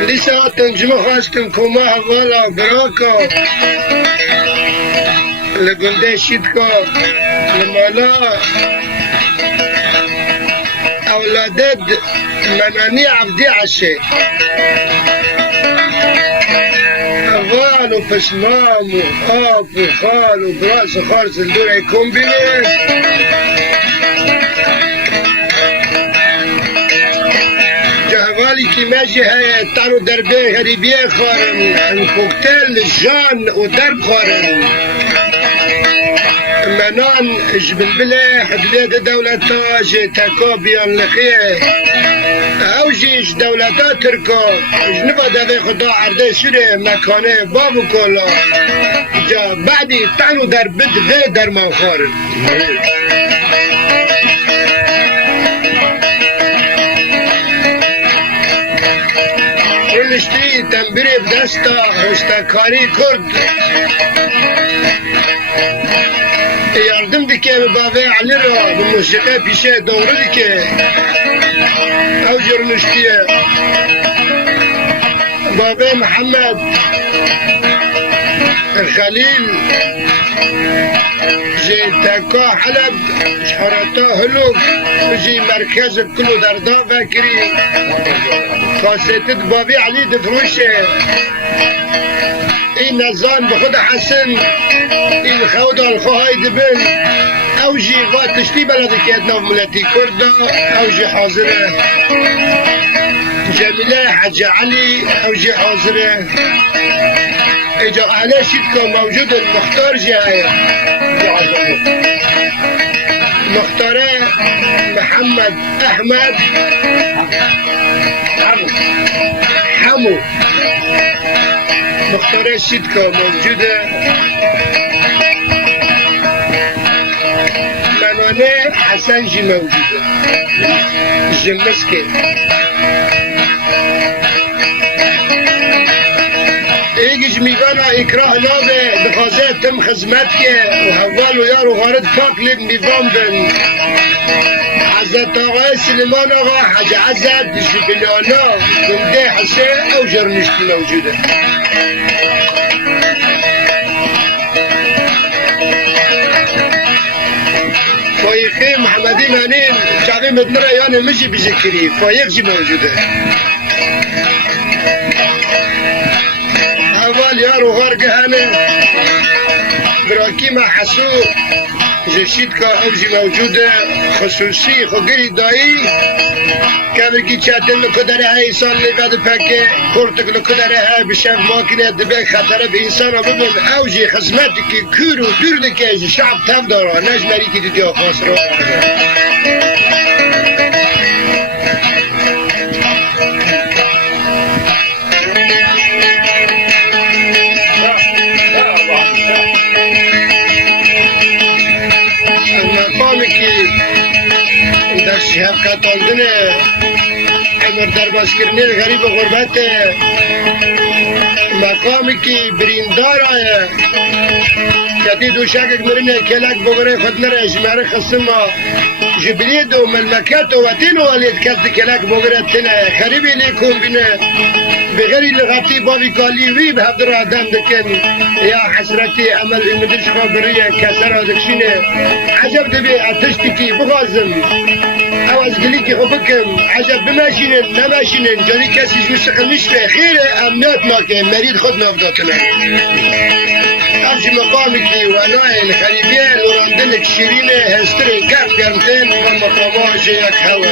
لسه تنجمو خواستم كوما ولا براكا لقندي شيدكا لمالا أولادد مناني عبدي عشي أغال وفسمام وآب وخال وبراس وخارس الدور يكون بيه جهوالي كي ماجي هاي تانو دربي هريبيه خارن كوكتيل جان ودرب خارن منان جبل بلح بلاد دولتا جي تاكو بيان لخيه اوجيش دولتا تركو جنبا دافي خدا عرده سوري مكانه بابو كولا جا بعدي تانو در بد في در منخارن ونشتري تنبري بدستا هستكاري كرد yardım dike ve bave alira bu musika pişe doğru dike av jurnuş diye bave Muhammed الخليل جي تاكا حلب شحرتا هلوك جي مركز كله دردا فكري خاصتت بابي علي دفروشه این نزان بخود حسن این خود الخواهی دبن او جی غاتشتی بلده که ادناف ملتی کرده او جی حاضره جمیله حج علی او جی حاضره اجا اهله شید که موجود مختار جی هايه مختاره محمد احمد حمو مختاره شید که موجوده منانه حسن جی موجوده جمسکه ایگیش میوانا اکراه نابه بخوازه تم خزمت که و حوال و یار و غارد پاک لب میوان بن حضرت آقای سلیمان آقا حج عزد جبلانا گنده حسه او جرنشتی موجوده فایقه محمدی منین شعبی مدنره یعنی مجی بذکری فایق جی موجوده اول یارو غرق هنه براکی ما حسو جشید که اوجی موجوده خصوصی خوگری دایی که چاتل لکدره های انسان لیواد پاکه کورتک لکدره های بشف ماکینه دبه خطره به انسان ببین اوجی خدمتی که کورو دورده که شعب تف داره نجمری که دیدی آخواست رو شفقت آلدنه امر درباز کرنه غریب غربت مقامی که بریندار آیه کتی دوشک مرنه کلک بگره خود نره اجماره خسم جبرید و ملمکت و وطین و والید کت کلک بگره تنه غریبی لیکن بینه بغیری لغتی بابی کالی وی به هفت را آدم دکن یا حسرتی عمل امدش خابریه کسر آدکشینه عجب دبی اتشتی کی بغازم او از گلی که خب بکم عجب بماشینن نماشینن جانی کسیش مستقل نشته خیره امنیت ما که مرید خود نافداتنه امشی مقامی که ولای الخریبیه لوراندنک شیرینه هستره گرم گرمتن و مقاماش یک هوا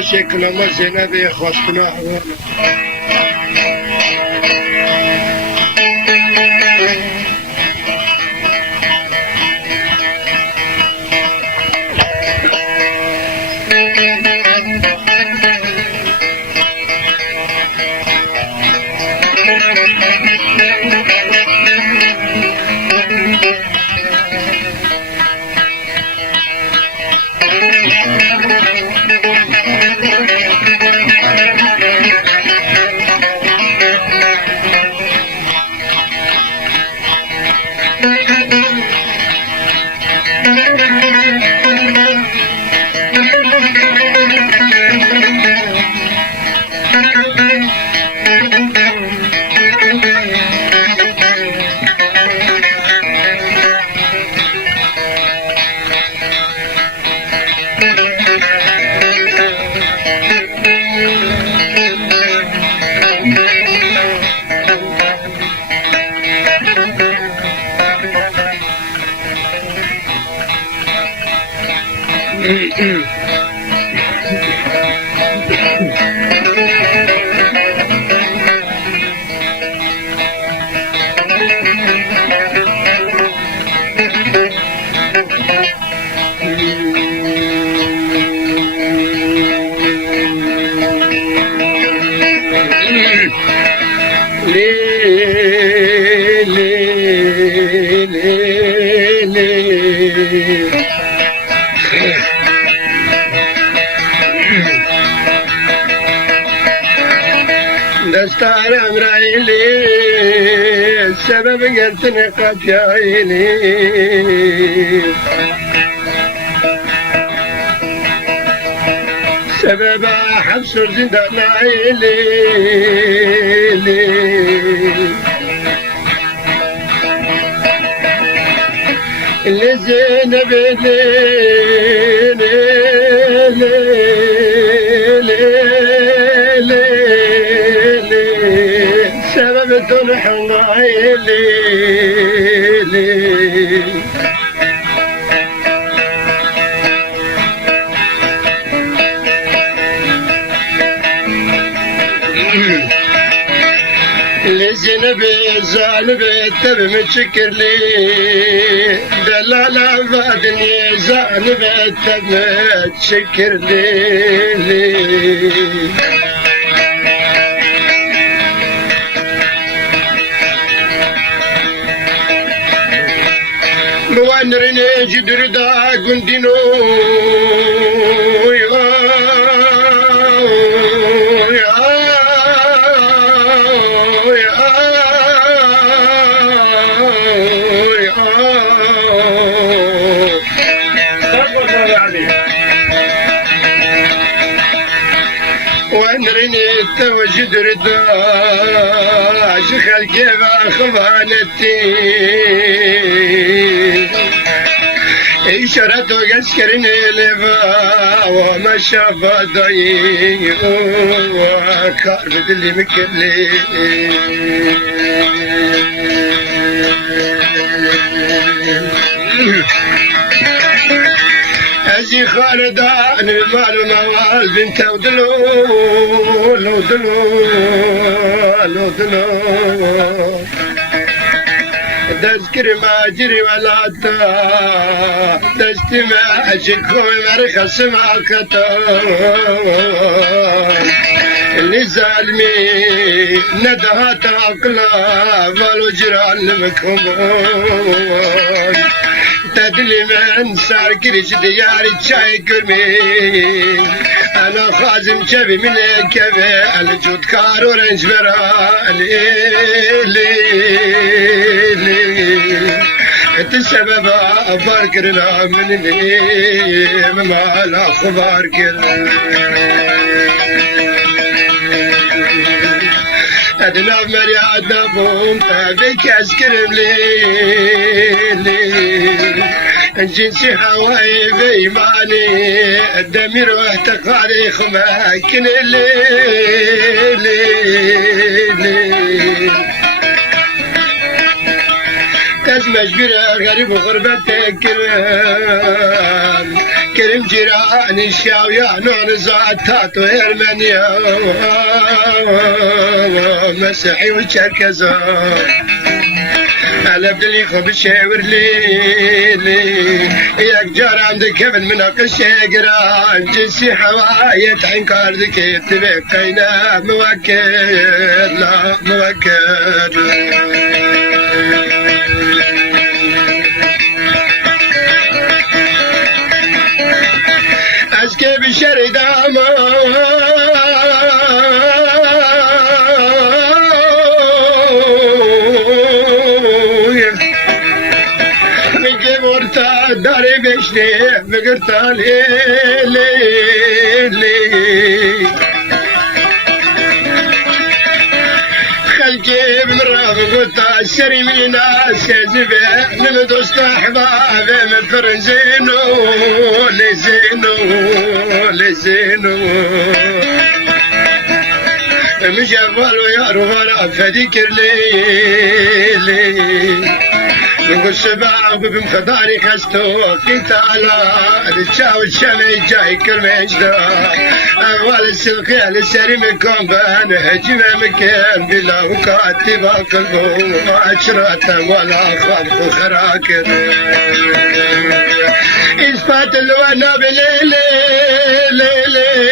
شكل ما زينبي خواستنا دستار امرأيلي السبب قلت نقاط يا عيني سبب حبس الزندان عيني اللي زينب سبب تنحن عيني لزنبي زانبي تبي متشكر لي دلالة بعدني زانبي تبي متشكر لي موانرني جدر دا قندينو وانرني التوجد ردا شخل كيف اخوانتي اشارتو قسكرني لفا وما شافا ضيق وكاربت اللي مكلي أزي خالدان بمال ونوال بنت ودلول ودلول ودلول تذكر ما جري ولا تا تجتمع شكوي مرخص ما كتاب اللي ظالمي ندهت عقلا فالو جران مكمون تدلي من صار كريش دياري تشاي كرمي انا خازم شبي من الكبي الجود كارو رنج براني انت السبب باركرنا مني ما لا خبار كر ادنا مرياد بوم تبيك اسكرم لي جنسي هواي بيماني الدمير واحتقالي خماكن الليل تزمج بلا غريب وغربتك كرم جيراني الشاوية نون زعتات وإرمانيا مسيحي وشركزا أنا بدلي خب الشاور لي ياك جار عندك ابن من الشجرة جنسي حواية عين كاردك يتبقينا موكل لا موكل أسكي بشري داما داري بشتي بقرتا لي خلقي بمرافق قلتا الشري من ناس كذبه من دوست احبابي من فرنزينو لزينو مجبل ويا رغلا فذكر لي نقول شباب بمخداري خستو قتالا الشاو الشمي جاي كرمجدا أول السلقية للسري مكان بان هجمة مكان بلا وكاتبا قلبو عشرة ولا خلق خراكر إثبات الوانا بليلي ليلي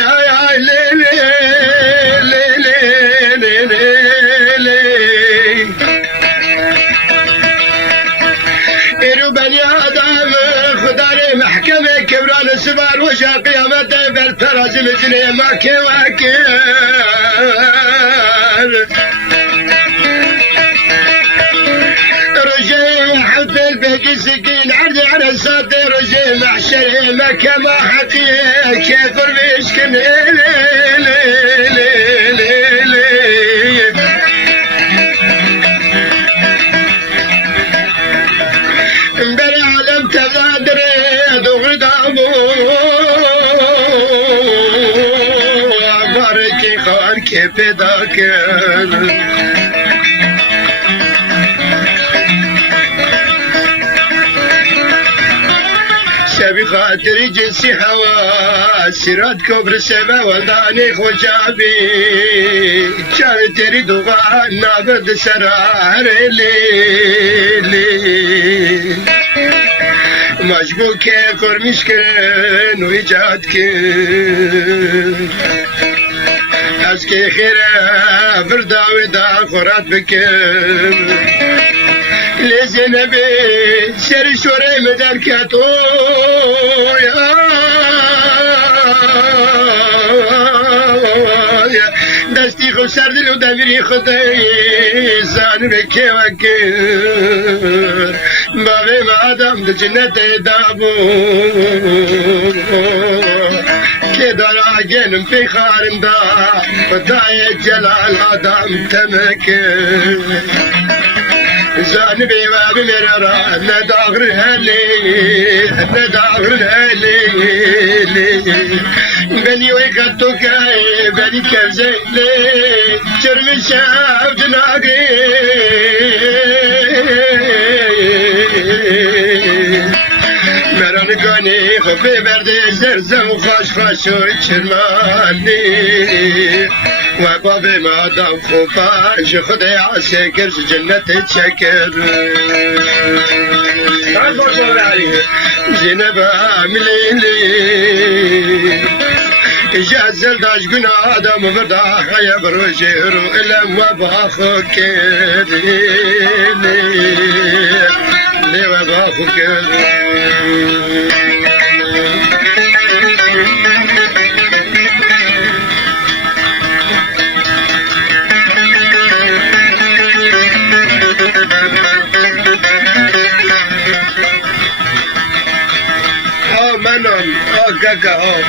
هاي ليلي بني آدم خداري محكمة كبران السبار وشا قيامته بالتراز مجني ما كواكر رجيم حد البيك سكين عرضي على الصاد رجيم محشري مكما حقيقي كيفر بيشكن بني عالم تبادري دغري دامو عباركي خان كيف داكر شبي خاطري جنسي هوا سيرات كبر سما وداني خوجابي شاوي تري دوغا نابد سرار لي مجبوك كرمش كرن ويجاد كن اسكي خيرا بردا ودا خورات بكم لزنبي سري شوري مدركتو يا دستي خو سردل ودمري خدي زان بكي وكر بابي ما دام دجنة دابو كدر جنم في خارندا وداي جلال آدم تمكن زانبي بابي مرارا نداغر الهلي بني ويقتو كاي بني كفزيلي جرم الشاب جناقي مران قاني خفي بردي زرزم وخاش وشرماني وبابي ما دام خفاش خدي عسكر جنة تشكر زينب عمليلي جازل داش قنا آدم بردا خيا بروجيرو إلا وباخو كيري لي وباخو كيري منون كاكا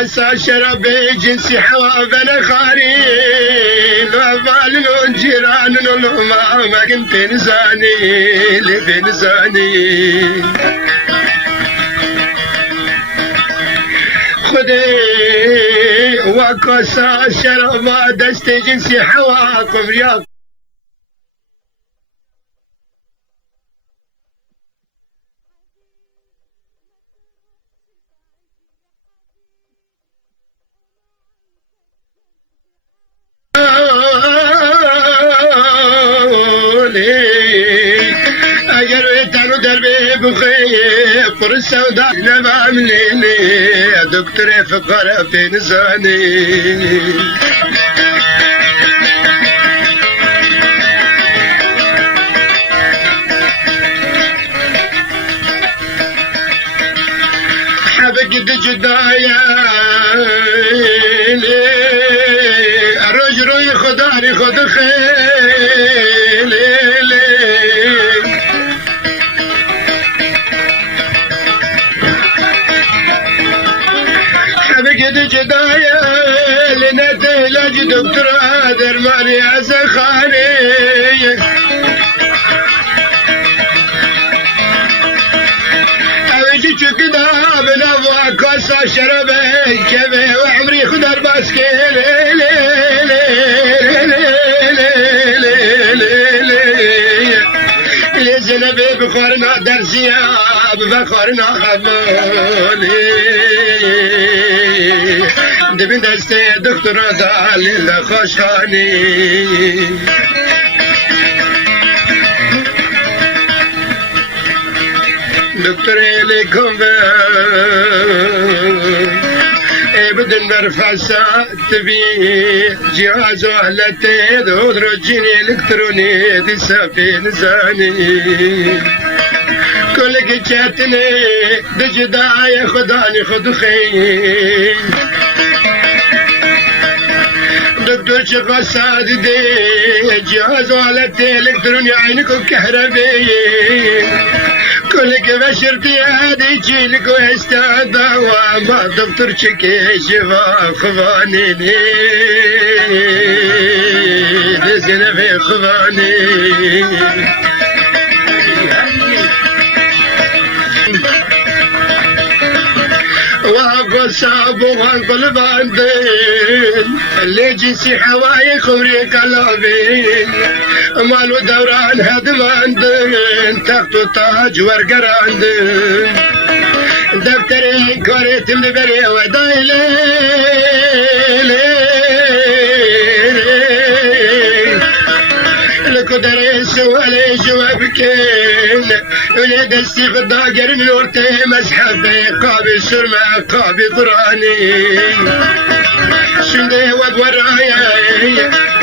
وقاسا شرب جنسي حوا بنا خارين وفالن وجيران ولما ما كنت نزاني لبنزاني خدي وقاسا شرب دست جنسي حوا قمريا اگر ویتانو دربی بخیر پر سودا نبام لیلی دکتر فقر پینزانی حبك دي جدايا روی خدا ری خود خیلی همه گده جدایه لنت علاج دکتر درمانی از خانه اوجی چوکی دا بنا واکاسا شربه کبه و عمری خدار باسکیلی زنبي بخارنا درسياب بخارنا خبالي دبن دستي دكتورة دالي خوشخاني دكتوري لكم بدن برفع تبي جهاز وهلتي دود رجيني الكتروني دي سفين زاني كل جاتني دجداي خداني خد خي دكتور شغال سعد دي جهاز وهلتي الكتروني عينك كهربي كلك بشرتي هادي جيلك واستعدى وما دكتور شكي شفا خفاني لزنا في خفاني وقصاب وانقل باندين اللي جنسي حواي خوري كلابين مالو دوران هدماندين تختو تاج ورقراندين دفتري كوريت مدبري ودايلي درس ولا جوابكين ولاد السيف الضاقر نورتي مسحبي قابي سرمع قابي ضراني شندي وبورايا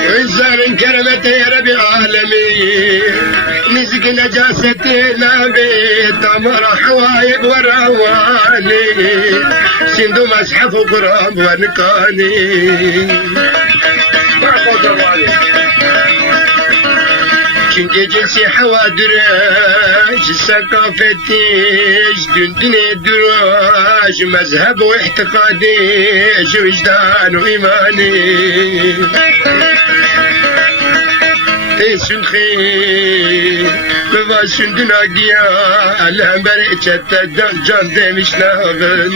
وزار كرمتي ربي عالمي نزق نجاستي نبي تمر حوايب وراواني سندو مسحف قرام ونكاني çünkü cinsi havadiraş ثقافتيش دنيا دراج مذهب واعتقاديش وجدان وإيماني تيسن خير بباسن دناقيا الهمبر اتشتا جان دمش ناغن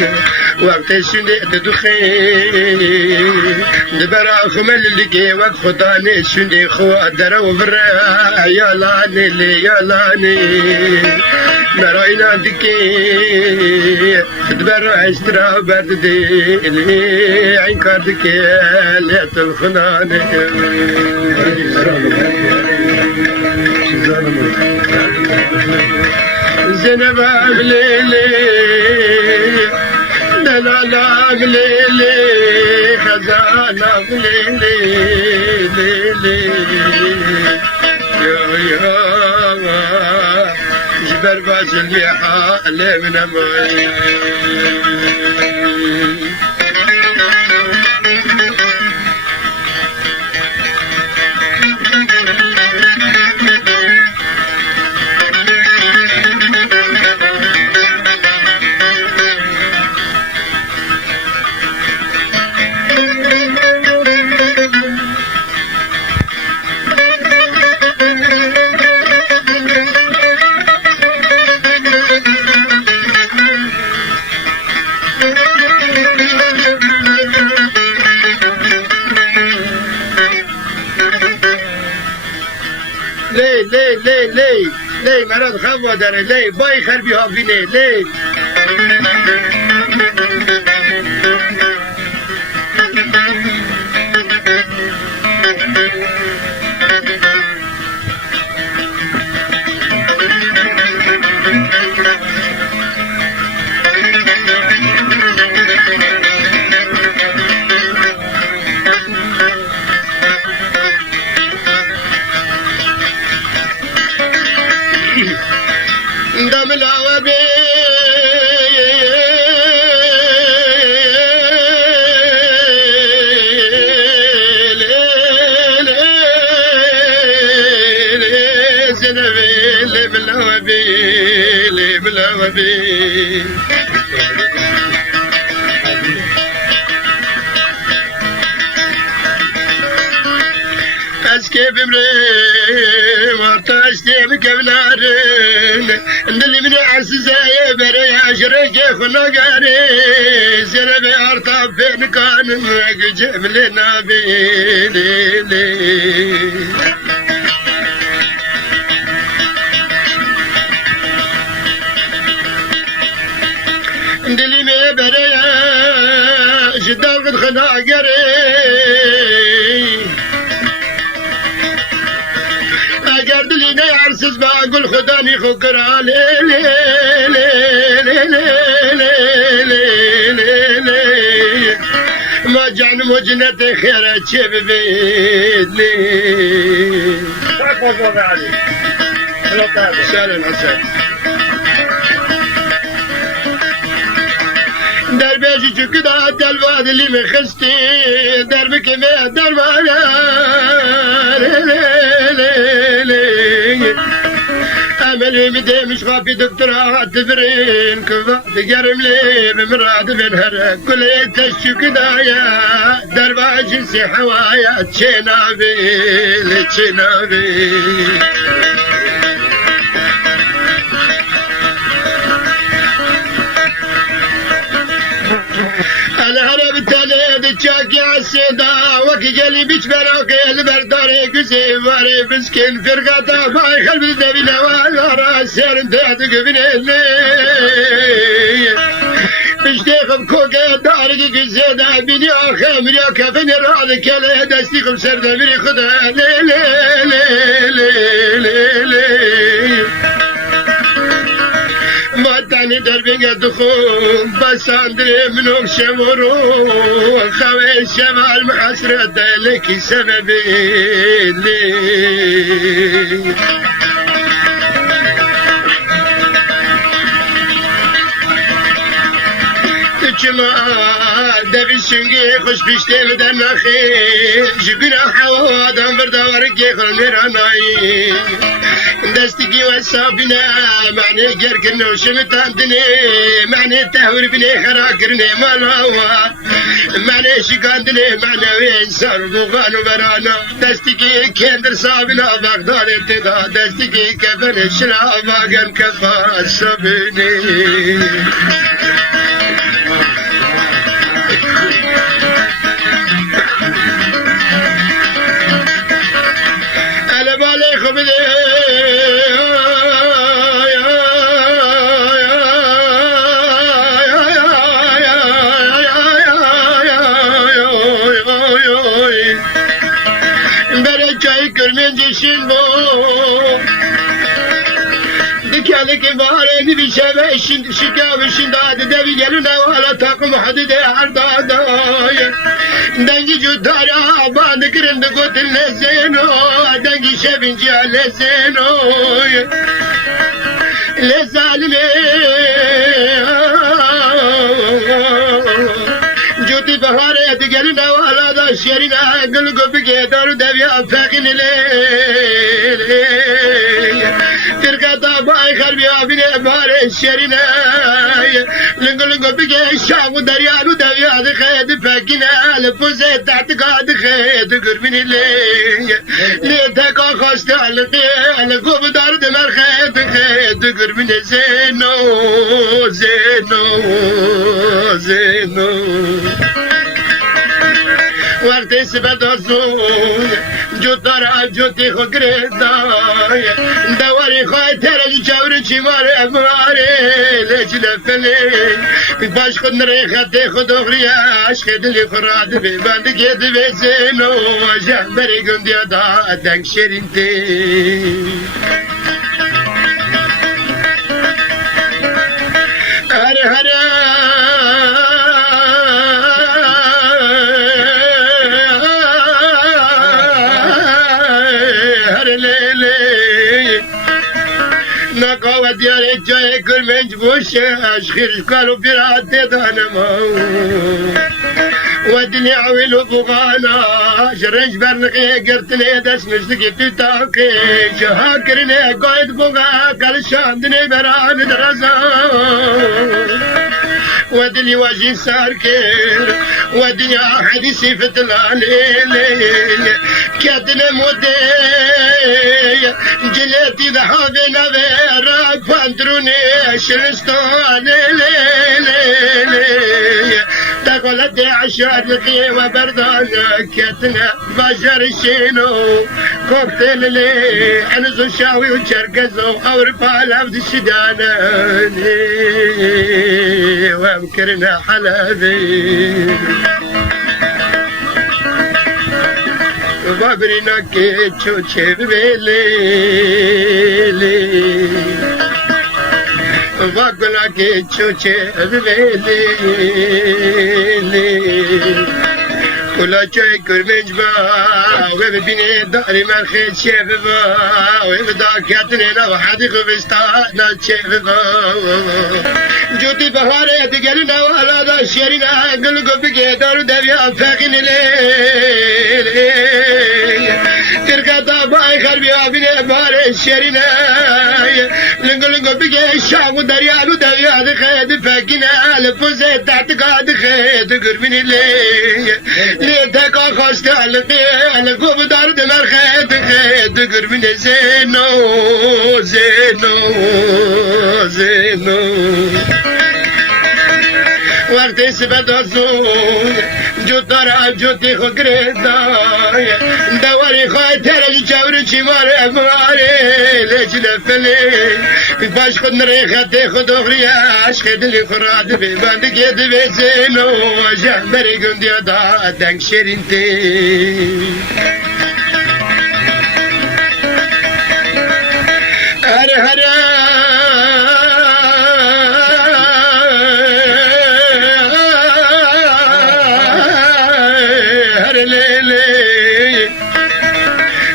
وقت سندي تدخين دبرا خمل اللي وقت خطاني سندي خوا درا وفرا يالاني لي يالاني مراينا دكي دبرا اشترا بردي لي عين كاردكي ليت الخناني زينب عمليلي دلال عمليلي خزان عمليلي يا جبر باش الميحة من أمي لی مرد خواه داره لی بای خربی هافینه لی از که بمرم آتش دیم کبنارن دلی من عزیزه برای عشره که خناگاره زنه به ارتا فین کانم جمله نابیلی دلی می برای جدال قد خناگاره اگر دلی نیارسز با گل خدا نی خوکرا لی لی لی لی لی لی لی ما جانم و جنت خیره چه ببید لی سلام حسن در بیشی چوکی دا دلواد لی مخستی در بکمه در بالا عملي مدي مش خافي دكتوراه تبرين كفا تقرم لي بمراد بنهر كل يتشو كدايا درباج سي حوايا تشينابي تشينابي چاکی عسیدا وکی جلی بیچ براکی البرداری کسی واری بسکن فرقاتا بای خلب دبی نوالا را سرم تحت گبینه لی بشتی خب کوکه دارگی کسی دا بینی آخه مریا کفن راد کله دستی خب سردمیر خدا لی لی لی لی لی لی ماتانی در بینگه دخون بساندری منوک شمورو خواه شمال محسرت لکی سببی لی چما دبی سنگی خوش پیشته بدن نخی جگنا حوا آدم بردوارکی خلنرانایی دستی کی وسابنا معنی گرکن و شمتان دنی معنی تهور بنی خراکرنی مالاوا معنی شکان دنی معنی انسان دوغان و برانا دستی کی کندر سابنا بغداد ابتدا دستی کی کفن شنا باگن کفا سبنی دكانك بارين بشبه شكاوي شنداد دبي جلنا ولا تقم حدد عردادا دنجي جدارا بعد كرند قوت لزينو دنجي شبين جال لزينو لزالمي جوتي بهاري دجلنا ولا دا شرينا قلقو بكيدار دبي أفاقين تركتا باي خربي أبني باري شرينا لنقلقو بكي الشعب دريانو دبي هذا خيد فاقين لفوزي تحت قاد خيد قربيني ليه تاكو خوشت علقو بدار دمر خيد قربيني زينو زينو زينو وقتی سبت آسون جوتارا جوتی خو گردای دواری خواهی ترجی چاوری چی ماره اماره لیچ لفلی باش خود نریختی خود اغری عشق دلی خوراد بی بند گید بزنو جهبری گندیا دا دنگ شیرین تی هر هر نقاوة ديالي جاي كل من جبوش اشخير قالوا براد دانما ودني عويل وبغانا شرنج برنقي قرتني دس نشتكي تتاكي شهاكرني قايد بغا قال شاندني بران درزا ودني واجي ساركير ودني حديثي فتلاني كاتنا مودي جليتي ذهبنا بيراك فاندروني شلستاني تقولت عشار لقي وبردانا كاتنا بشر شينو كوكتيل لي عنزو شاوي وشرقزو أوربال عبد الشدانا وامكرنا حلابي وابرنا كيتشو تشيبيلي وابرنا كيتشو تشيبيلي كلا شيء كرمج با وببيني داري ما خير شيء با وبدا كاتني وحدي خبستانا شيء با جوتي بهارة تجرينا ولا دا شيرنا قل قبك دار دبيا فاقين لي تركتا باي خربي أبني بار شيرنا لنقل قبك الشام دريا دبيا دخيد فاقين الفوزة تعتقد خيد قربني لي ليتك أخشت على قوم دار دمر خيد قربني زينو وقت سبت زون جوتارا جوتی خو گردای دواری خواهی ترجی چاوری چی ماره اماره لیچ لفلی باش خود نریختی خود اغری عشق دلی خوراد بی بند گید بزنو جهبری گندیا دا دنگ شیرین تی هر هر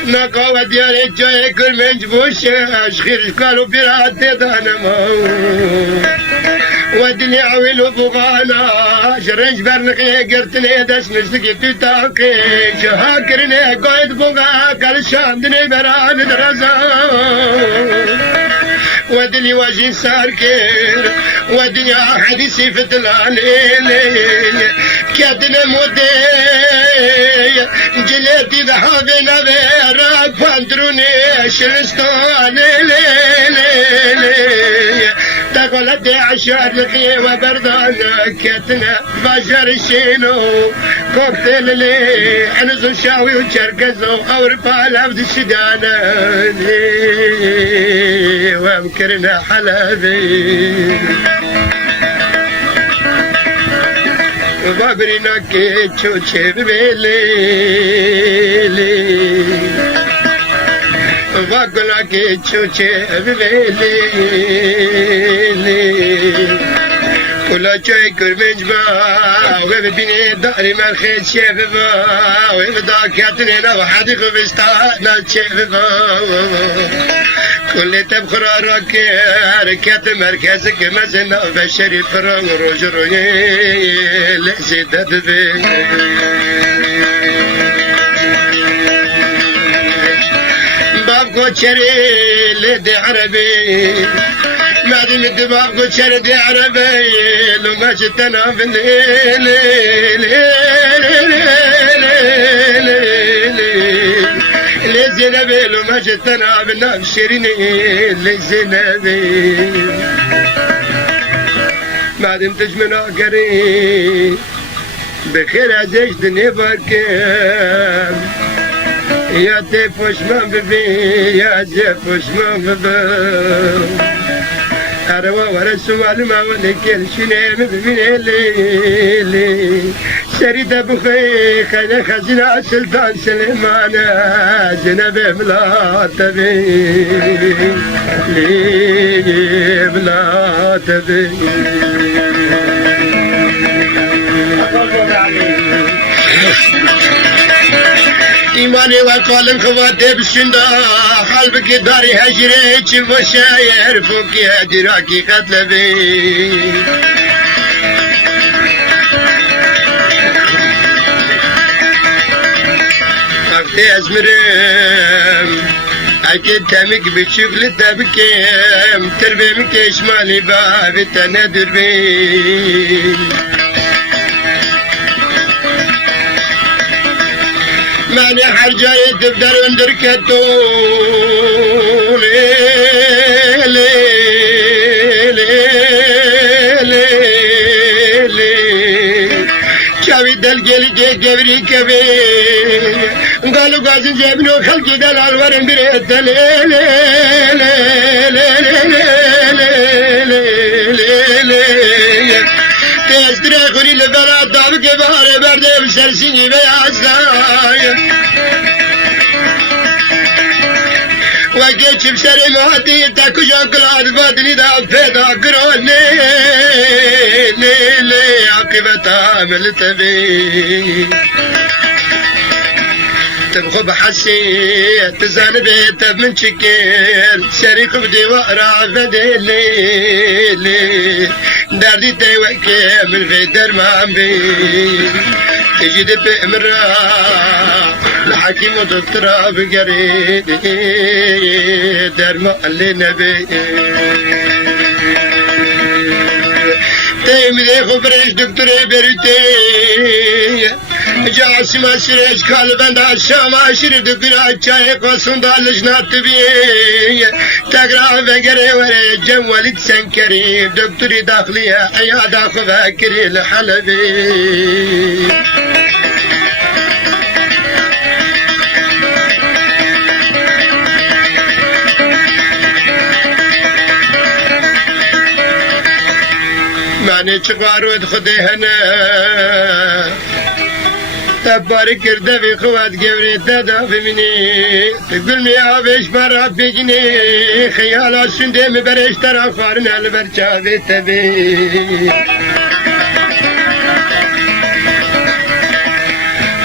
نقاوة ديالي جاي كل من جبوش اشخير قالوا براد دانما ودني عويل وبغانا شرنج برنقي قرتني دس نشتكي تتاكي شهاكرني قايد بغا قال شاندني بران درزا ودني واجي ساركير ودني حديثي فتلاني كاتنا مودي جليتي ذهبنا بيراك فاندروني شلستاني تقولت عشار لقي وبردانا كاتنا بشر شينو كوكتيل لي عنزو شاوي وشرقزو أوربال عبد الشدانا وامكرنا حلابي وابرنا كيتشو تشيبيلي وابرنا كيتشو تشيبيلي كلا شيء كرمج با وببيني داري ما خير شيء با وبدا كاتني وحدي خبستانا شيء با كل تبخر راكي حركات مركزك مزنا بشري فران روج روي لزيدت بي باب كوتشري لدي عربي معدم الدباب كوتشري دي عربي لو ما جتنا في لزينبي لو ما جتنا بالنفس شيريني لزينبي معدم تجمنا قريب بخير عزيز دنيا بركان يا تي پشمان ببی یا جه پشمان ببی أروى ورسوال ما ولكل شنام بمن ليلي سريد بخي خينا خزنا سلطان سليمان جنب ملا تبي لي ملا تبي إيماني وقالن خواتي بسندا قلبك داري هجري چم وشاير فوقي هدراكي قتلبي وقتي أزمرم أكيد تمك بشغل تبكيم تربيمك إشمالي بابي تندر بي ماني حرجاي تبدر وندركتو لي لي لي لي لي شاوي دلقلي جبري كبي قالوا قاسم جبنو خلقي دلال ورن بريت لي لي لي لي لي تستري خوري لبلاد دابك باري برده بسرسيني بيعزاي وكيش بسري مهدي تاكو شوكولاد بدني دا فيدا كروني لي لي عقبتها ملتبي تبخو بحسي تزانبي تب من شكل شريك بدي وقرا فدي لي لي دردي تيوكي من في درمان بي تجي دبي مرة الحكيم ودكتورة بقريب درمان اللي نبي تيم دي خبرش دكتورة بريتي جاسم سرش قلبند الشام عشر دقيقة چای قصون دالش ناتبی تقرأ بقري وري جم ولد سنكري دكتوري داخلية عيادة خفاكري الحلبي معني چقارود خدي هنا تبارك كرده في خوات قبري تدا بمني تقول مي عبيش برا بيجني خيالا سندي مبرش ترى فارنا البرشا بيتبي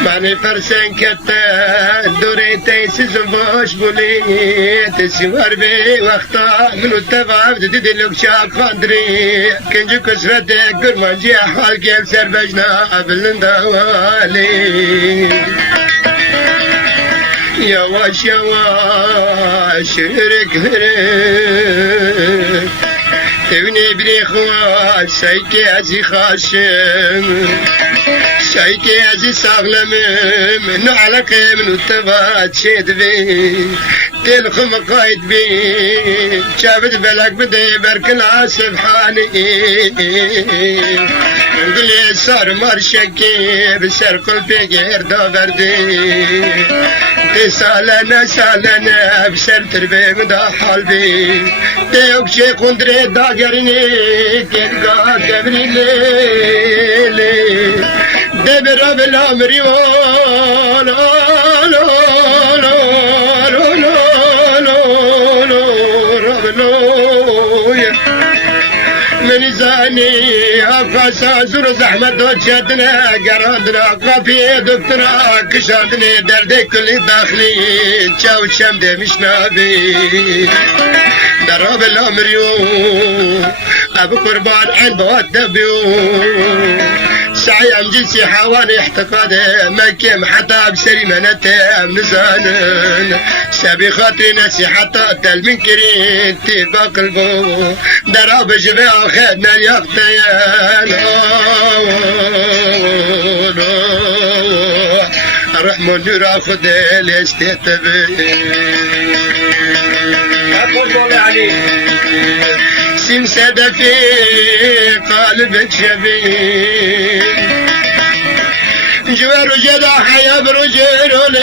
ماني فرسان كتا دوري تيسيزم باش بولي تسيوار بي وقتا منو التفاف دي لوك شاب خاندري كنجو كسرت قرمانجي حال كيف سربجنا بلندوالي يواش يواش هرك هرك تبني بني خواش سايكي عزي خاشم سايكي عزي ساغلمم منو علقي منو التفات شيد بي تلخم قايد بي شافت بلك بدي بركن عسبحاني نقول لي صار مرشكي بسر قلبي غير دابردي تسالنا سالنا بسر تربي مدا حالبي تيوك شي قندري داقرني كنقا قبري ليلي دبر بالامر وانا من زاني أفاسا زور زحمة دوشتنا قراندنا قافية دكتورا كشادني دردي كل داخلي تشاو شمدي مش نابي دراب الأمر يوم أبو قربان عين بودبيو سعي أم جنسي حواني احتقاده مكيم حتى بسري منته مزانن سبي خاطري نسي حتى تل من كريم تبقى قلبو دراب جبي أخذنا اليقتين الرحمن نور أخذ الاستهتبي أقول عليك سمسد في قلبك شبيه جوار جدا حيا برجل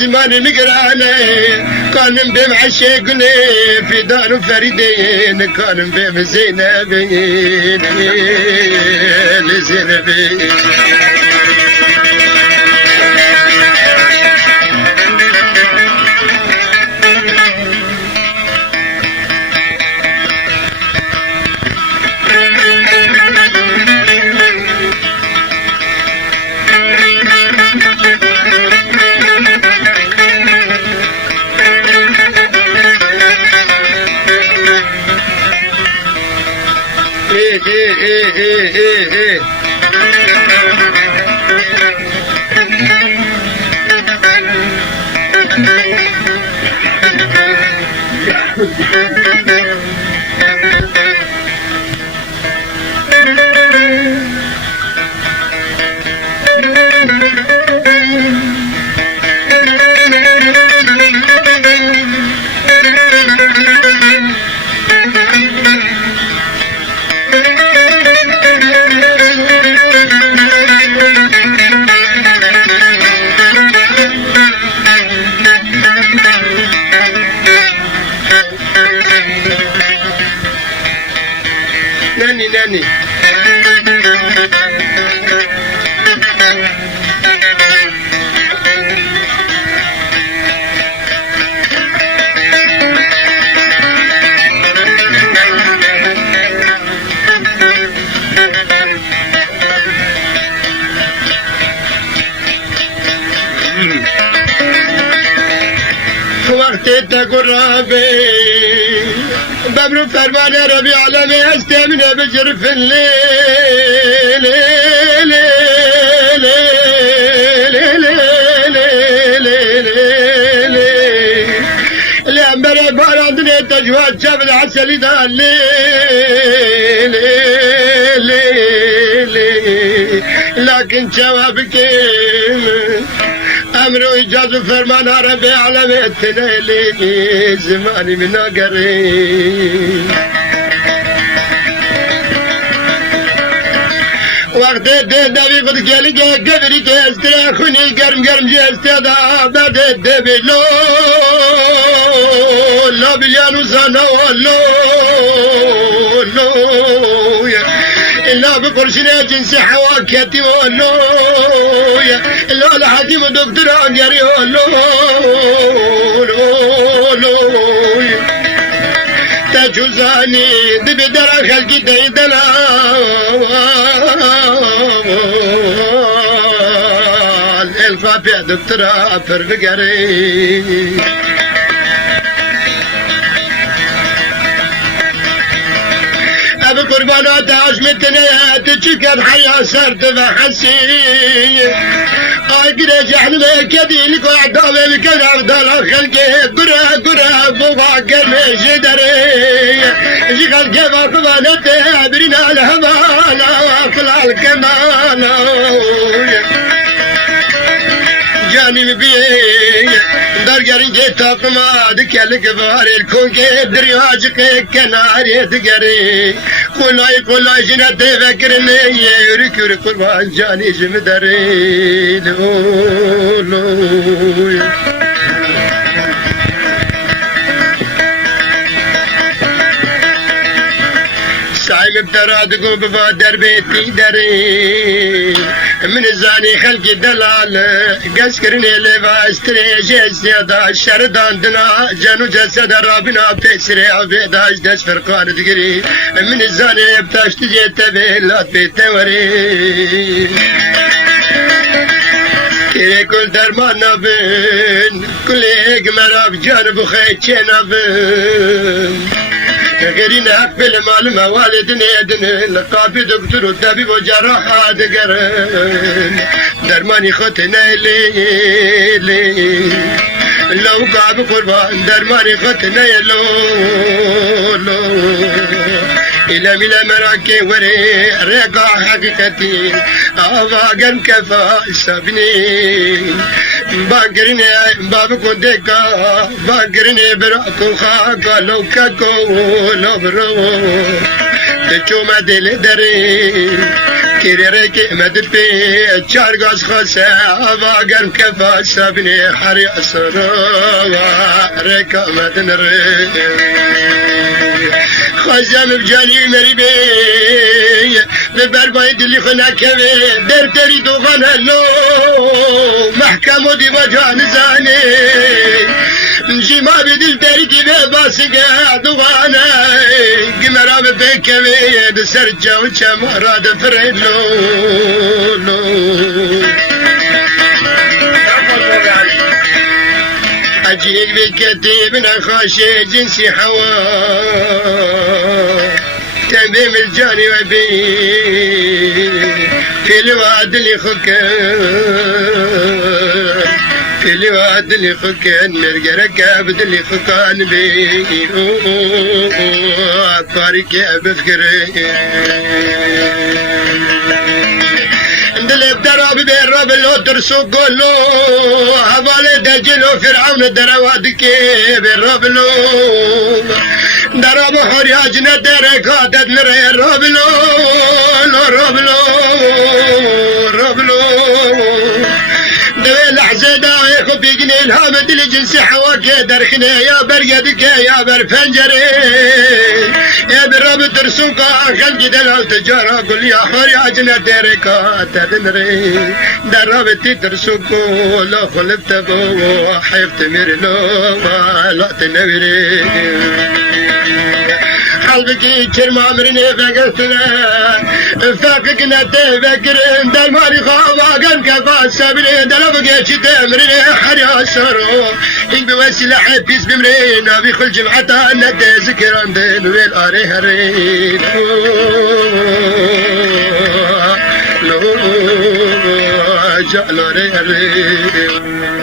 زمان مقرانه كانم بهم عشقني في دار فريدين كانم بهم زينبين لزينبين ايه ناني وقت تقربي بابرو فرمان ربي علمي استمنى بجرف الليل لأمبر باراندني تجواد جاب العسل دا الليل لكن جوابك أمر إجاز فرمان ربي علمي التنيلي زماني من قريب وقت الدبي قد قلق قبري كاسترا خوني قرم جاستدا بعد الدبي لا بليانو زانا ولو إلا بقرشنا جنسي حواكتي ولو لا الحكيم دكتور أنجري ولو تجوزاني دبي درا خلقي ديدنا الفافيا دكتورا فرقري أبي قربانات عشمتنا تشكر حياة سرت بحسي أقرأ جحن كذي لك وعدامي بكذا عبدال خلقي قرى بوغاكر مجدري جيغل كيفا قبانته برنا الهبالا وقلع الكمالا جاني بيه درگرین که تاقما دکل کباری الکون که دریاج که کناری دگری کلای جنت فکرنی یوری قربان جانی جم داری لولوی سايم بترادقو بفادر بيتي داري من الزاني خلقي دلال قسكرني لباستري جسيدا شردان دنا جانو جسد رابنا بتسري عبيداش دس فرقان دقري من الزاني بتاش تجيت بيلات بيتوري كل درمان نبن كل مراب جانب خيتشي نبن غيرين أقبل مال موالد نيدن لقابي دكتور الطبيب وجراحة دقرن درماني ختنا لي لو قاب قربان درماني ختنا لو إلى ملا مراكي وري رقا حقيقتي أواغن كفا سبني باقرني بابكو ديكا باقرني براكو خاقا لو كاكو لو برو تشوما دل دري كيريك مدد في تشارقص خسا باقر كفا سبني حري أسروا ريكا مدن ري خزام بجاني مريبي ببربايد اللي خنا كبي درتري دوغان هلو محكمة دي وجان زاني نجي ما بدل تركي بباسقة دوغانا قمرا ببكبي دسرجا وشمارا دفريلو أجيك بكتيبنا خاشي جنسي حوا تميم الجاني وبي في الواد اللي خكان في الواد اللي خكان نرقى ركاب اللي خكان بي طارق يا بفكري اللي بدرب بالرب اللي درسوا قولوا هبالي دجلوا فرعون دروادك بالرب لو درب حرياجنا دركات نري الرب لو الرب لو الرب لو دويل حزيدا يخب يقني الهامد الجنس حواك درخني يا برقدك يا برفنجري يا بالرب درسوك خلقي دلال تجارة قل يا حرياجنا دركات تدنري دربتي درسوك لا خلبت بو حيفت ميرلو لا تنوري قلبك كلمة مرني فقرتنا فاققنا تفكرين دل مالي خواقن كفا سابني دل بقيت تمرني حريا سرو إن بوسيلة حبيس بمرين أبي خل جمعة ندي ذكران دين ويل أري هرين جعل